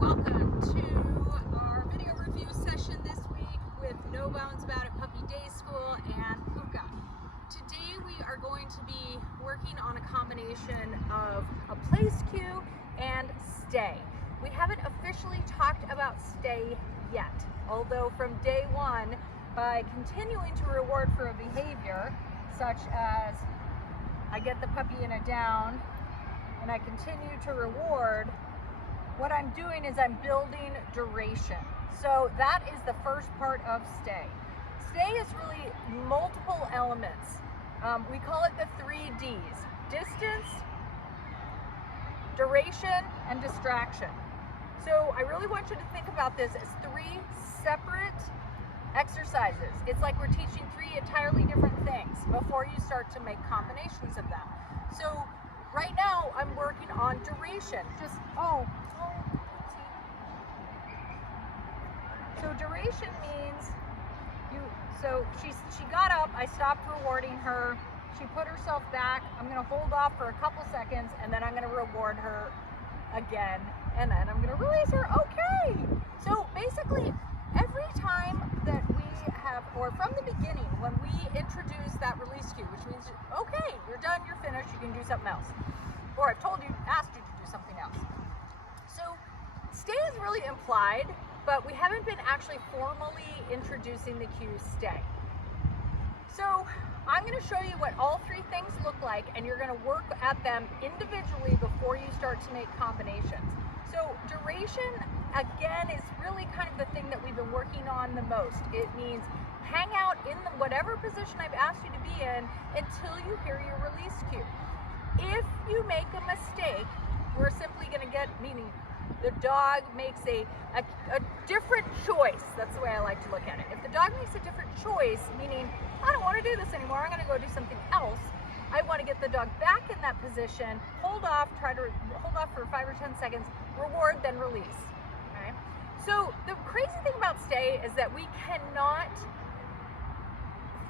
Welcome to our video review session this week with No Bounds About It Puppy Day School and Puka. Today we are going to be working on a combination of a place cue and stay. We haven't officially talked about stay yet, although from day one, by continuing to reward for a behavior such as I get the puppy in a down and I continue to reward, what I'm doing is I'm building duration. So that is the first part of stay. Stay is really multiple elements. We call it the 3 Ds: distance, duration, and distraction. So I really want you to think about this as 3 separate exercises. It's like we're teaching 3 entirely different things before you start to make combinations of them. So right now I'm working on duration. So duration means she got up, I stopped rewarding her, she put herself back, I'm gonna hold off for a couple seconds and then I'm gonna reward her again and then I'm gonna release her. Okay! So basically every time that we have, or from the beginning, when we introduce that release cue, which means, okay, you're done, you're finished, you can do something else. Or I've asked you to do something else. So stay is really implied, but we haven't been actually formally introducing the cue stay. So I'm going to show you what all 3 things look like, and you're going to work at them individually before you start to make combinations. So duration, again, is really kind of the thing that we've been working on the most. It means hang out in whatever position I've asked you to be in until you hear your release cue. If you make a mistake, we're simply going to get, meaning the dog makes a different choice. That's the way I like to look at it. If the dog makes a different choice, meaning I don't want to do this anymore, I'm going to go do something else, I want to get the dog back in that position, try to hold off for 5 or 10 seconds, reward, then release. Okay? So the crazy thing about stay is that we cannot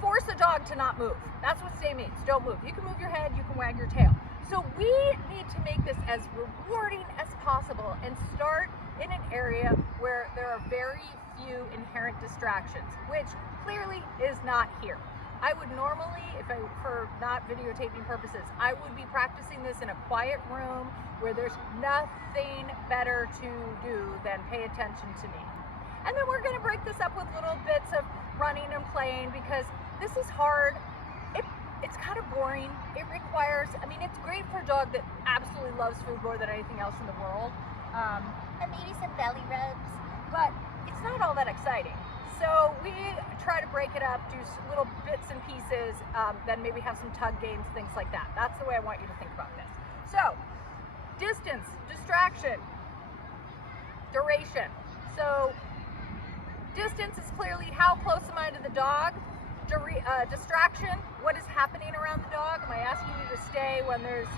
force a dog to not move. That's what stay means. Don't move. You can move your head, you can wag your tail. So we need to make this as rewarding as possible and start in an area where there are very few inherent distractions, which clearly is not here. I would normally, for not videotaping purposes, I would be practicing this in a quiet room where there's nothing better to do than pay attention to me. And then we're going to break this up with little bits of running and playing because this is hard. It's kind of boring. It requires, it's great for a dog that absolutely loves food more than anything else in the world. And maybe some belly rubs, but it's not all that exciting. So we try to break it up, do little bits and pieces, then maybe have some tug games, things like that. That's the way I want you to think about this. So, distance, distraction, duration. So, distance is clearly how close am I to the dog. Distraction, what is happening around the dog? Am I asking you to stay when there's,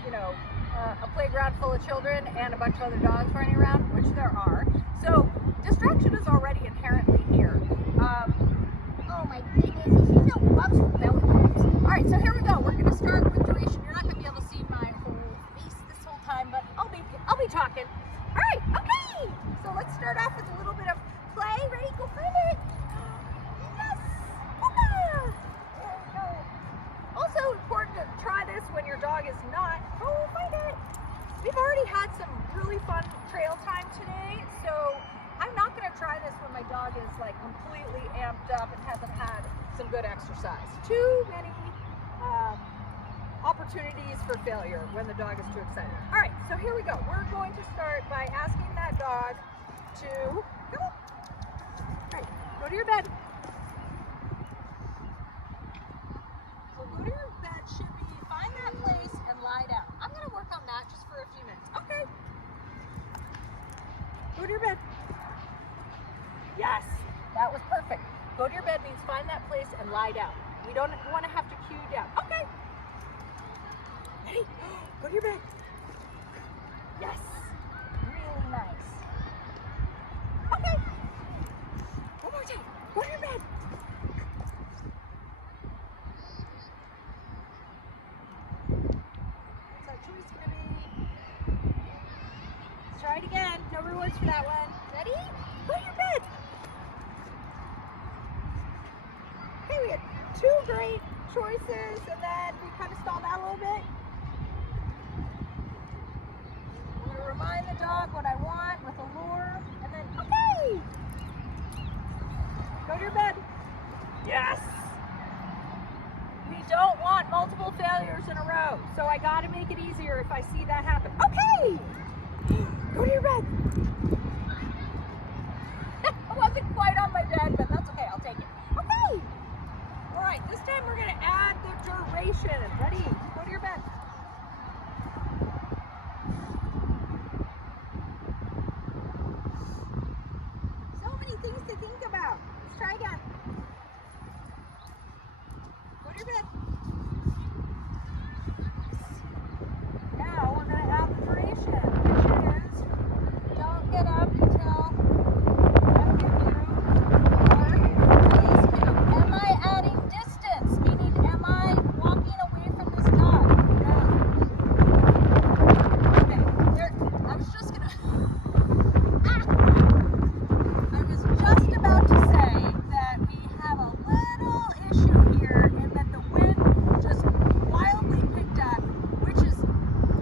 a playground full of children and a bunch of other dogs running around, which there are. So distraction is already inherently here. Oh my goodness, she loves belly rubs. All right, so here we go. We're going to start with duration. You're not going to be able to see my whole face this whole time, but I'll be talking. All right, okay. So let's start off with a little bit of play. Ready? Go find it. Yes. Puka. There we go. Also important to try this when your dog is not. Oh, find it. We've already had some really fun trail time today, so I'm not going to try this when my dog is like completely amped up and hasn't had some good exercise. Too many opportunities for failure when the dog is too excited. All right, so here we go. We're going to start by asking that dog to come on. All right, go to your bed. So go to your bed should be, find that place and lie down. I'm going to work on that just for a few minutes. Okay. Go to your bed. Yes, that was perfect. Go to your bed means find that place and lie down. We don't want to have to cue you down. Okay. Ready? Go to your bed. Yes. Really nice. Okay. One more time. Go to your bed. What's our choice going to be? Let's try it again. No rewards for that one. Ready? Go to your bed. Okay, we had 2 great choices, and then we kind of stalled out a little bit. I'm going to remind the dog what I want with a lure, and then, okay! Go to your bed. Yes! We don't want multiple failures in a row, so I got to make it easier if I see that happen. Okay! Go to your bed. I wasn't quite on my bed, but that's okay. I'll take it. Okay! All right, this time we're going to add the duration. Ready? Go to your bed. So many things to think about. Let's try again. Go to your bed. Now we're going to add the duration, which is don't get up until I give you or please do. Am I adding distance? Meaning, am I walking away from this dog? No. Okay, I was just going to... I was just about to say that we have a little issue here in that the wind just wildly picked up, which is,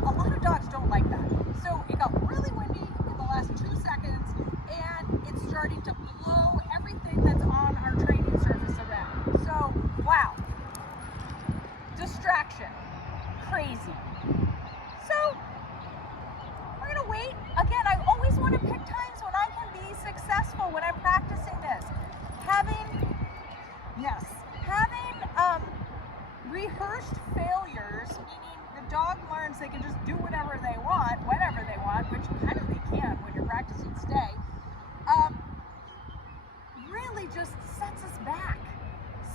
a lot of dogs don't like that. So it got really windy in the last 2 seconds, and it's starting to blow everything that's on our training surface around. So, wow. Distraction. Crazy. So, we're going to wait. Again, I always want to pick times when I can be successful when I'm practicing this. Having rehearsed failures, meaning the dog learns they can just do whatever they want, whenever they want, which kind of they can when you're practicing stay, really just sets us back.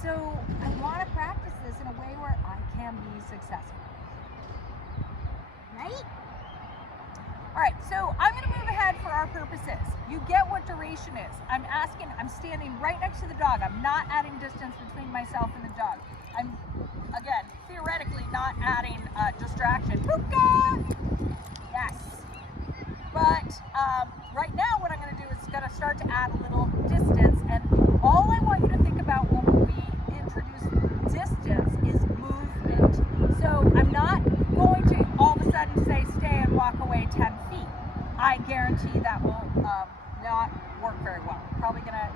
So I want to practice this in a way where I can be successful. Right? All right, so I'm going to move ahead for our purposes. You get what duration is. I'm standing right next to the dog. I'm not adding distance between myself and the dog. I'm, again, theoretically not adding distraction. Puka! Yes. But right now what I'm going to do is going to start to add a little distance. And all I want you to think about when we introduce distance is movement. So I'm not going to all of a sudden say stay and walk away 10 feet. I guarantee that will not work very well. Probably going to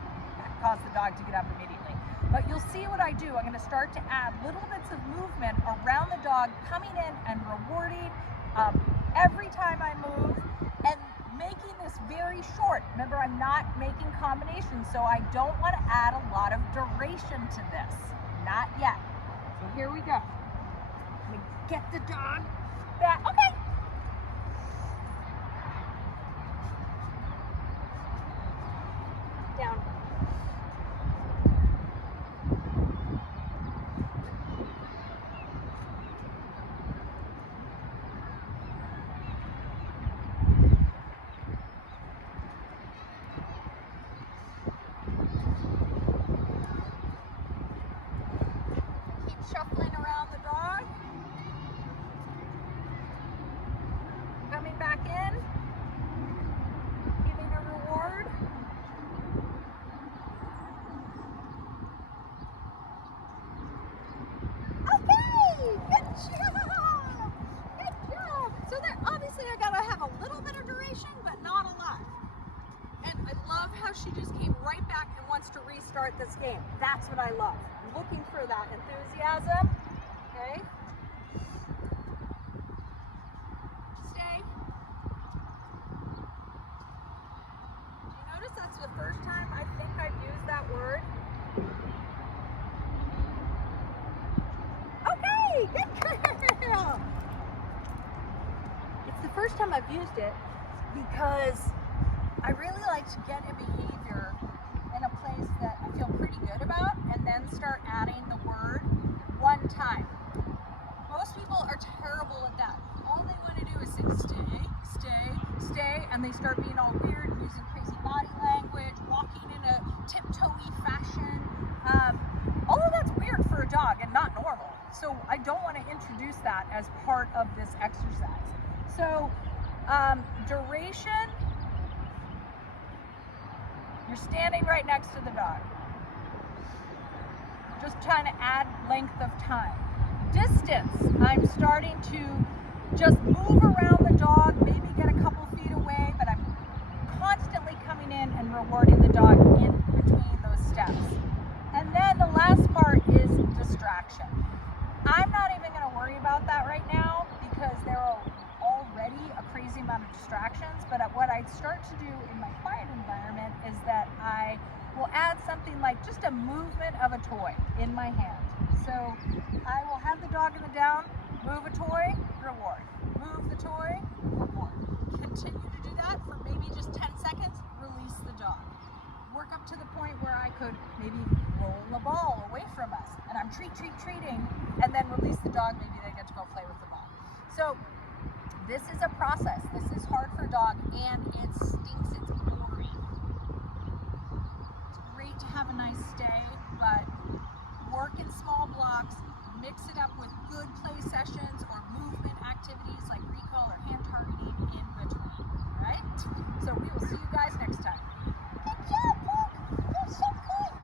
cause the dog to get up immediately. But you'll see what I do. I'm going to start to add little bits of movement around the dog, coming in and rewarding every time I move, and making this very short. Remember, I'm not making combinations, so I don't want to add a lot of duration to this. Not yet. So here we go. Let me get the dog back. Okay. Down. Shuffling around the dog, coming back in, giving a reward. Okay, good job, good job. So there, obviously I gotta have a little bit of duration, but not a lot. And I love how she just came right back and wants to restart this game. That's what I love. I'm looking for that enthusiasm. Okay. Stay. You notice that's the first time I think I've used that word. Okay, good girl. It's the first time I've used it because I really like to get a behavior in a place that I feel pretty good about and then start adding the word one time. Most people are terrible at that. All they want to do is say stay, stay, stay, and they start being all weird, using crazy body language, walking in a tiptoey fashion. All of that's weird for a dog and not normal. So I don't want to introduce that as part of this exercise. So duration You're standing right next to the dog. Just trying to add length of time. Distance, I'm starting to just move around the dog, maybe get a couple feet away, but I'm constantly coming in and rewarding the dog in between those steps. And then the last part is distraction. I'm not even going to worry about that right now because there are already a crazy amount of distractions, but what I start to do in my quiet environment is that I will add something like just a movement of a toy in my hand. So I will have the dog in the down, move a toy, reward. Move the toy, reward. Continue to do that for maybe just 10 seconds, release the dog. Work up to the point where I could maybe roll the ball away from us and I'm treating, and then release the dog, maybe they get to go play with the ball. So this is a process. This is hard for a dog and it stinks, it's boring. It's great to have a nice day, but work in small blocks, mix it up with good play sessions or movement activities like recall or hand targeting in between, right? So we will see you guys next time.